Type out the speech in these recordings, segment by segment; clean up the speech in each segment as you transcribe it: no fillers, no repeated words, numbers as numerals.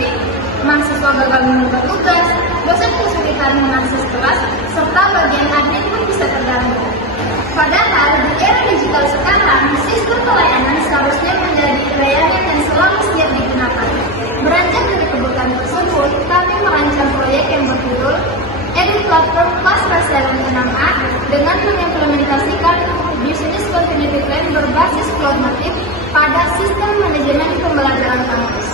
konflik, mahasiswa gagal menemukan tugas, dosen kesulitan mengakses kelas, serta bagian admin pun bisa terganggu. Padahal di era digital sekarang, sistem pelayanan seharusnya menjadi layanan yang selalu siap digunakan. Beranjak dari kebutuhan tersebut, kami merancang proyek yang berjudul EduPlatform Class Resilient 6A dengan mengimplementasikan Business Continuity Plan berbasis cloud native pada sistem manajemen pembelajaran kampus.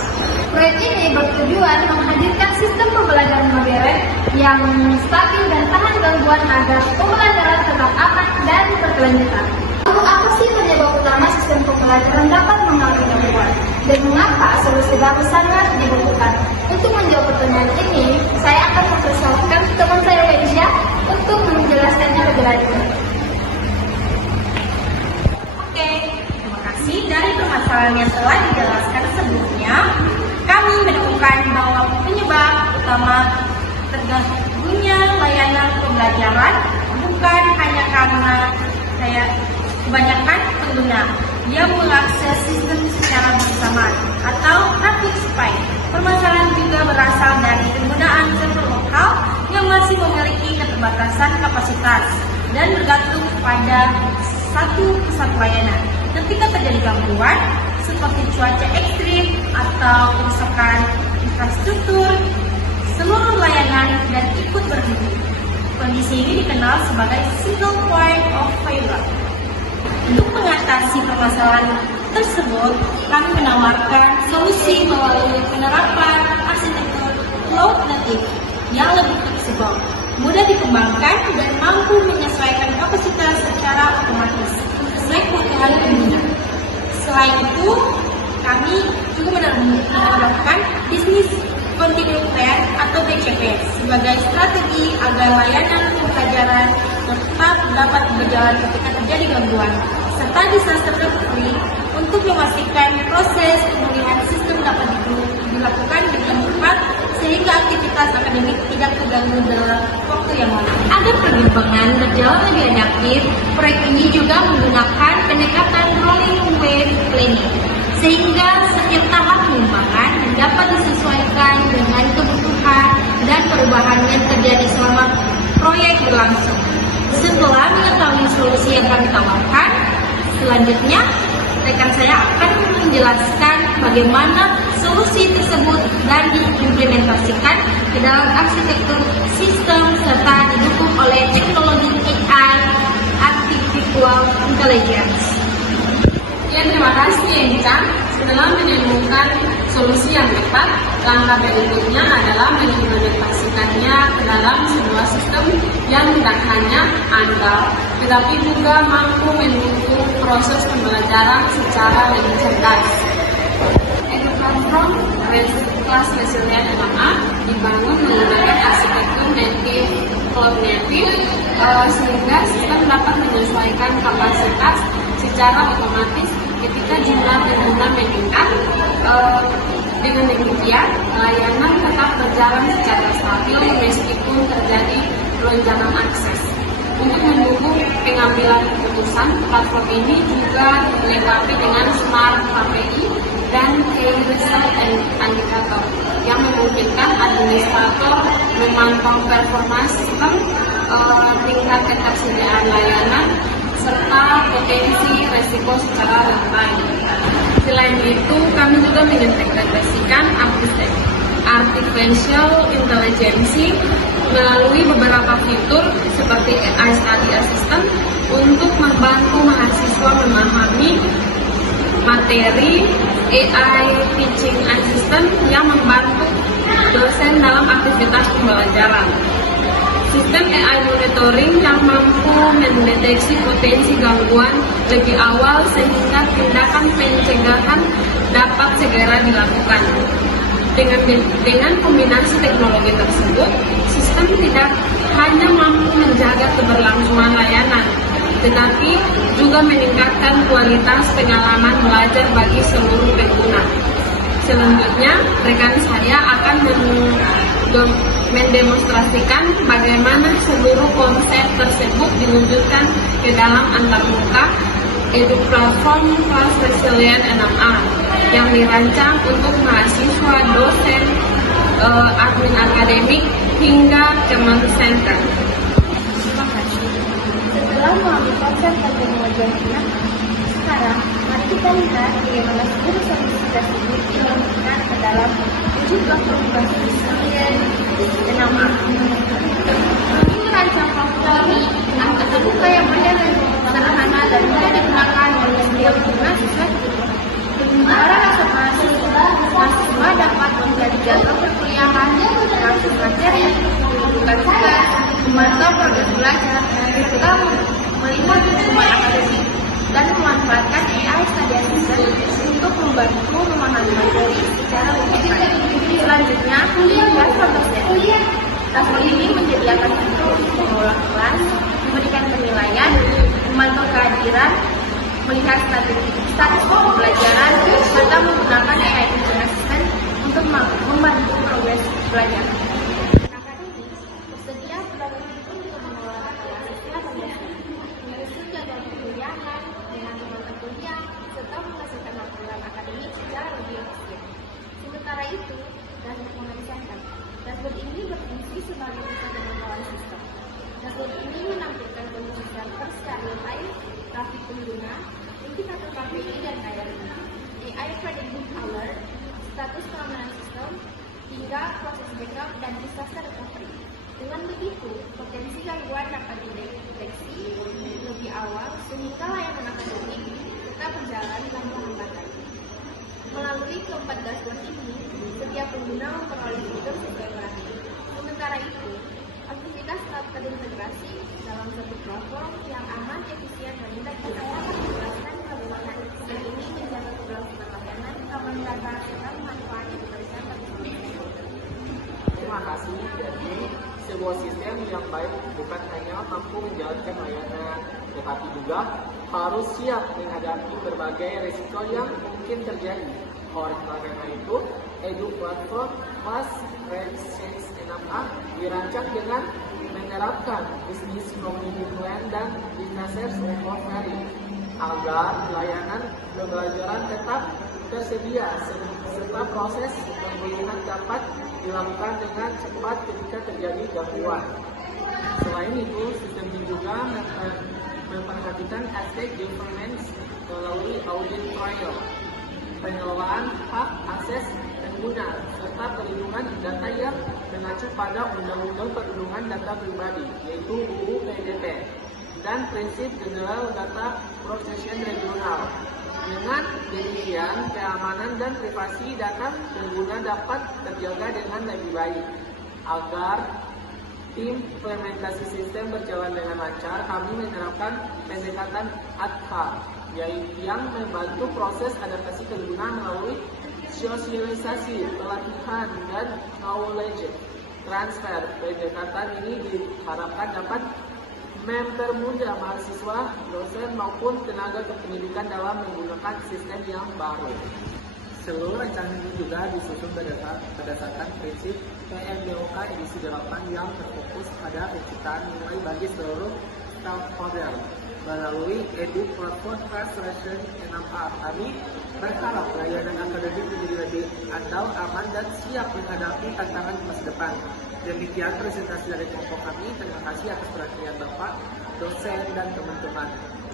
Proyek ini bertujuan menghadirkan sistem pembelajaran modern yang stabil dan tahan gangguan agar pembelajaran tetap aman dan berkelanjutan. Lalu apa sih penyebab utama sistem pembelajaran dapat mengalami gangguan? Dan mengapa solusi baru sangat dibutuhkan? Untuk menjawab pertanyaan ini, saya akan mempersilahkan teman saya Wenisha untuk menjelaskannya lebih lanjut. Oke, terima kasih. Dari permasalahan yang telah dijelaskan sebelumnya, kami menemukan bahwa penyebab utama terganggunya layanan pembelajaran bukan hanya karena kebanyakan pengguna yang mengakses sistem secara bersama atau traffic spike. Permasalahan juga berasal dari penggunaan server lokal yang masih memiliki keterbatasan kapasitas dan bergantung pada satu pusat layanan. Ketika terjadi gangguan seperti cuaca ekstrim atau kerusakan infrastruktur, seluruh layanan dan ikut berhenti. Kondisi ini dikenal sebagai single point of failure. Untuk mengatasi permasalahan tersebut, kami menawarkan solusi melalui penerapan arsitektur cloud native yang lebih fleksibel, mudah dikembangkan dan mampu menyesuaikan kapasitas secara otomatis sesuai kebutuhan pengguna. Selain itu, kami juga menerapkan Business Continuity Plan atau BCP sebagai strategi agar layanan pembelajaran tetap dapat berjalan ketika terjadi gangguan, serta disaster recovery untuk memastikan proses pemulihan sistem dapat dilakukan dengan cepat sehingga aktivitas akademik tidak terganggu dalam waktu yang lama. Agar pengembangan berjalan lebih adaptif, proyek ini juga menggunakan pendekatan rolling wave planning, sehingga setiap tahap pengembangan dapat disesuaikan dengan kebutuhan dan perubahan yang terjadi selama proyek berlangsung. Setelah mengetahui solusi yang kami tawarkan, selanjutnya rekan saya akan menjelaskan bagaimana solusi tersebut dan diimplementasikan ke dalam arsitektur sistem serta didukung oleh teknologi AI, Artificial Intelligence. Ya, terima kasih Enca. Setelah menemukan solusi yang tepat, langkah berikutnya adalah mengimplementasikannya ke dalam sebuah sistem yang tidak hanya andal, tetapi juga mampu mendukung proses pembelajaran secara lebih cerdas. EduPlatform Class Resilient 6A dibangun menggunakan arsitektur native cloud native sehingga sistem dapat menyesuaikan kapasitas secara otomatis ketika jumlah pengguna meningkat. Dengan demikian, layanan tetap berjalan secara stabil meskipun terjadi lonjakan akses. Untuk mendukung pengambilan keputusan, platform ini juga dilengkapi dengan Smart KPI dan Key Result Indicator yang memungkinkan administrator memantau performa sistem, tingkat ketersediaan layanan, serta potensi resiko secara real-time. Selain itu, kami juga mengintegrasikan Artificial Intelligence melalui beberapa fitur seperti AI Study Assistant untuk membantu mahasiswa memahami materi, AI Teaching Assistant yang membantu dosen dalam aktivitas pembelajaran. Sistem AI monitoring yang mampu mendeteksi potensi gangguan lebih awal sehingga tindakan pencegahan dapat segera dilakukan. Dengan kombinasi teknologi tersebut, sistem tidak hanya mampu menjaga keberlangsungan layanan, tetapi juga meningkatkan kualitas pengalaman belajar bagi seluruh pengguna. Selanjutnya, rekan saya akan mendemonstrasikan bagaimana seluruh konsep tersebut diwujudkan ke dalam antarmuka EduPlatform Class Resilient 6A yang dirancang untuk mahasiswa, dosen, admin akademik, hingga command center. Terima kasih. Setelah mengambil konsep dan pengajarannya, sekarang mari kita lihat bagaimana seluruh solusi tersebut dilakukan ke dalam 7 blok perubahan sistem 6A. Kami merancang software ini agar terbuka yang mudah dan sederhana dan mudah digunakan oleh setiap pengguna siswa hidup. Para mahasiswa dapat menjadi jadwal perkuliahan, mengakses materi, membuka tugas, memantau progres belajar, serta melihat perkembangan akademik, dan memanfaatkan AI Study Assistant untuk membantu memahami materi secara lebih baik. Selanjutnya, dashboard dosen. Dashboard ini menyediakan fitur untuk mengelola kelas, memberikan penilaian, memantau kehadiran, melihat status pembelajaran, serta menggunakan AI Teaching Assistant untuk membantu progres belajar. Akademis tersedia berbagai fitur untuk mengelola kelas sesuai pembelajaran, menyusun jadwal perkuliahan, mengatur mata kuliah, serta menghasilkan laporan akademik secara lebih efisien. Sementara itu, dashboard center. Dashboard ini berfungsi sebagai pusat pengelolaan sistem. Dashboard ini menampilkan kondisi server secara real-time, grafik pengguna, indikator KPI dan KRI, AI predictive color, status keamanan sistem, hingga proses backup dan disaster recovery. Dengan begitu, potensi gangguan dapat dideteksi lebih awal sehingga layanan akademik tetap berjalan tanpa hambatan. Melalui keempat dashboard ini, setiap pengguna memperoleh fitur sesuai perannya. Sementara itu, aktivitas tetap terintegrasi dalam satu platform yang aman, efisien, dan mudah digunakan menjelaskan kebutuhan. Dan ini menjaga keberlangsungan layanan, keamanan data, serta manfaat yang diberikan bagi seluruh. Terima kasih. Jadi, sebuah sistem yang baik bukan hanya mampu menjalankan layanan, tetapi juga harus siap menghadapi berbagai risiko yang mungkin terjadi. Oleh karena itu, Edu Platform Kelas Research 6A dirancang dengan menerapkan Business Community Plan dan Disaster Recovery agar layanan pembelajaran tetap tersedia serta proses pemulihan dapat dilakukan dengan cepat ketika terjadi gangguan. Selain itu, sistem ini juga memperhatikan aspek governance melalui audit trial, pengelolaan hak akses pengguna, serta perlindungan data yang mengacu pada Undang-Undang Perlindungan Data Pribadi, yaitu UU PDP, dan prinsip General Data Protection Regional. Dengan demikian, keamanan dan privasi data pengguna dapat terjaga dengan lebih baik. Agar tim implementasi sistem berjalan dengan lancar, kami menerapkan pendekatan ADHA, yang membantu proses adaptasi pengguna melalui sosialisasi, pelatihan, dan knowledge transfer. Pendekatan ini diharapkan dapat mempermudah mahasiswa, dosen, maupun tenaga kependidikan dalam menggunakan sistem yang baru. Seluruh rancangan ini juga disusun berdasarkan prinsip PMBOK edisi 8 yang berfokus pada penciptaan nilai bagi seluruh stakeholder. Melalui Edu Platform Kelas Research 6A, kami berharap layanan akademik menjadi lebih andal, aman, dan siap menghadapi tantangan di masa depan. Demikian presentasi dari kelompok kami. Terima kasih atas perhatian Bapak, dosen, dan teman-teman.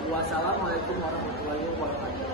Wassalamualaikum warahmatullahi wabarakatuh.